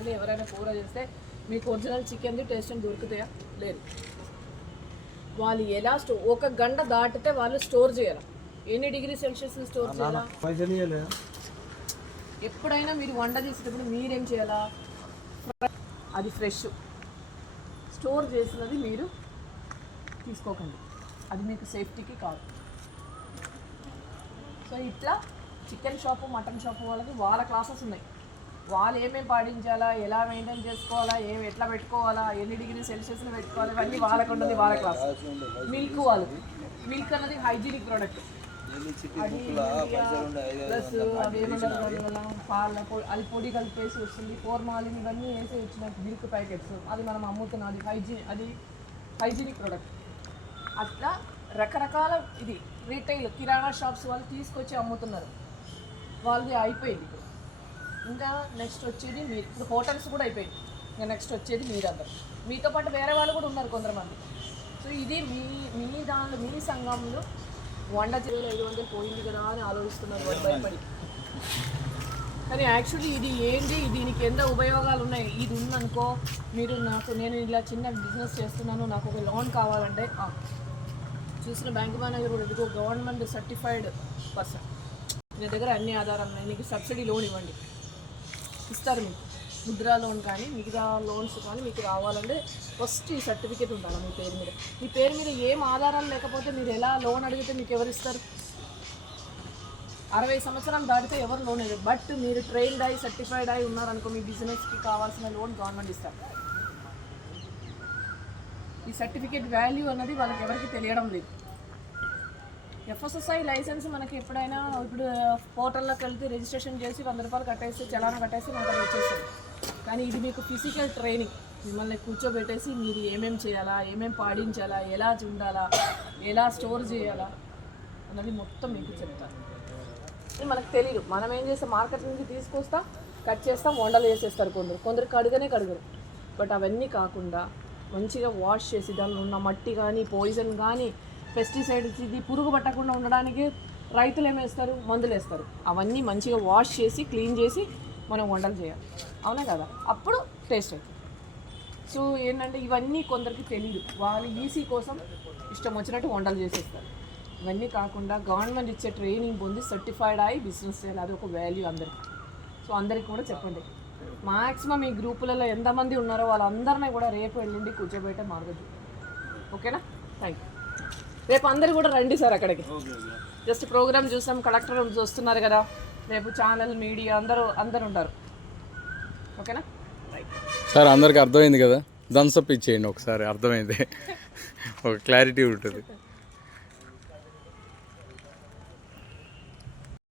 వెళ్ళి ఎవరైనా కూర చేస్తే మీకు ఒరిజినల్ చికెన్ది టేస్ట్ అని దొరుకుతాయా? లేదు. వాళ్ళు ఎలా ఒక గంట దాటితే వాళ్ళు స్టోర్ చేయాలి. ఎన్ని డిగ్రీ సెల్సియస్ స్టోర్ చేయాలా? ఎప్పుడైనా మీరు వంట చేసేటప్పుడు మీరేం చేయాలా? అది ఫ్రెష్ స్టోర్ చేసినది మీరు తీసుకోకండి, అది మీకు సేఫ్టీకి కాదు. సో ఇట్లా చికెన్ షాపు మటన్ షాపు వాళ్ళకి వాళ్ళ క్లాసెస్ ఉన్నాయి. వాళ్ళు ఏమేమి పాటించాలా, ఎలా మెయింటైన్ చేసుకోవాలా, ఎట్లా పెట్టుకోవాలా, ఎన్ని డిగ్రీ సెల్సియస్లో పెట్టుకోవాలి, ఇవన్నీ వాళ్ళకు ఉంటుంది. వాళ్ళ క్లాస్. మిల్క్ వాళ్ళకి, మిల్క్ అన్నది హైజీనిక్ ప్రోడక్ట్. అది ప్లస్ అవేమంటారు అది పొడి కలిపేసి వస్తుంది, ఫోర్మాలిన్ ఇవన్నీ వేసి వచ్చిన మిల్క్ ప్యాకెట్స్, అది మనం అమ్ముతున్నది అది హైజీనిక్ ప్రోడక్ట్. అట్లా రకరకాల ఇది రీటైల్ కిరాణా షాప్స్ వాళ్ళు తీసుకొచ్చి అమ్ముతున్నారు. వాళ్ళది అయిపోయింది. ఇంకా నెక్స్ట్ వచ్చేది మీరు. ఇప్పుడు హోటల్స్ కూడా అయిపోయింది. ఇంకా నెక్స్ట్ వచ్చేది మీరందరూ. మీతో పాటు వేరే వాళ్ళు కూడా ఉన్నారు కొంతమంది. సో ఇది మీ సంఘంలో వంట 500 పోయింది కదా అని ఆలోచిస్తున్నారు వాళ్ళు భయపడి. కానీ యాక్చువల్లీ ఇది ఏంటి, దీనికి ఎంత ఉపయోగాలు ఉన్నాయి. ఇది ఉందనుకో, నేను ఇలా చిన్న బిజినెస్ చేస్తున్నాను, నాకు ఒక లోన్ కావాలంటే చూసిన బ్యాంక్ మేనేజర్ కూడా ఇదిగో గవర్నమెంట్ సర్టిఫైడ్ పర్సన్, మీ దగ్గర అన్ని ఆధారాలు ఉన్నాయి, నీకు సబ్సిడీ లోన్ ఇవ్వండి ఇస్తారు. మీకు ముద్రా లోన్ కానీ మిగతా లోన్స్ కానీ మీకు రావాలంటే ఫస్ట్ ఈ సర్టిఫికేట్ ఉండాలి మీ పేరు మీద. మీ పేరు మీద ఏం ఆధారాలు లేకపోతే మీరు ఎలా లోన్ అడిగితే మీకు ఎవరు ఇస్తారు? 60 సంవత్సరాలు దాటితే ఎవరు లోన్ ఇవ్వరు. బట్ మీరు ట్రైన్డ్ అయ్యి సర్టిఫైడ్ అయి ఉన్నారనుకో, మీ బిజినెస్కి కావాల్సిన లోన్ గవర్నమెంట్ ఇస్తారు. ఈ సర్టిఫికేట్ వాల్యూ అన్నది వాళ్ళకి ఎవరికి తెలియడం లేదు. ఎఫ్ఎస్ఎస్ఐ లైసెన్స్ మనకి ఎప్పుడైనా ఇప్పుడు పోర్టల్లోకి వెళ్తే రిజిస్ట్రేషన్ చేసి 100 రూపాయలు కట్టేసి చలానా కట్టేసి మనకు అది వచ్చేస్తుంది. కానీ ఇది మీకు ఫిజికల్ ట్రైనింగ్, మిమ్మల్ని కూర్చోబెట్టేసి మీరు ఏమేమి చేయాలా, ఏమేమి పాడించాలా, ఎలా ఉండాలా, ఎలా స్టోర్ చేయాలా అన్నది మొత్తం మీకు చెప్తారు. ఇది మనకు తెలియదు. మనం ఏం చేస్తాం, మార్కెట్ నుంచి తీసుకొస్తాం, కట్ చేస్తాం, వంటలు చేసేస్తారు. కొందరు కడగరు. బట్ అవన్నీ కాకుండా మంచిగా వాష్ చేసి దానిలో ఉన్న మట్టి కానీ పాయిజన్ కానీ పెస్టిసైడ్స్ ఇది పురుగు పట్టకుండా ఉండడానికి రైతులు ఏమేస్తారు, మందులు వేస్తారు. అవన్నీ మంచిగా వాష్ చేసి క్లీన్ చేసి మనం వంటలు చేయాలి. అవునా కదా? అప్పుడు టేస్ట్ అవుతుంది. సో ఏంటంటే ఇవన్నీ కొందరికి తెలియదు. వాళ్ళు ఈసీ కోసం ఇష్టం వచ్చినట్టు వంటలు చేసేస్తారు. ఇవన్నీ కాకుండా గవర్నమెంట్ ఇచ్చే ట్రైనింగ్ పొంది సర్టిఫైడ్ అయ్యి బిజినెస్ చేయాలి. అది ఒక వాల్యూ అందరికీ. సో అందరికీ కూడా చెప్పండి. మ్యాక్సిమం ఈ గ్రూపులలో ఎంతమంది ఉన్నారో వాళ్ళందరినీ కూడా రేపు ఎల్లుండి కూర్చోబెట్టే మార్గం. ఓకేనా? Thank you. రేపు అందరు కూడా రండి సార్ అక్కడికి. జస్ట్ ప్రోగ్రామ్ చూసాం, కలెక్టర్ చూస్తున్నారు కదా, రేపు ఛానల్ మీడియా అందరు ఉంటారు. ఓకేనా? సార్ అందరికి అర్థమైంది కదా, థమ్స్ అప్ ఇచ్చేయండి ఒకసారి, అర్థమైంది, ఒక క్లారిటీ ఉంటుంది.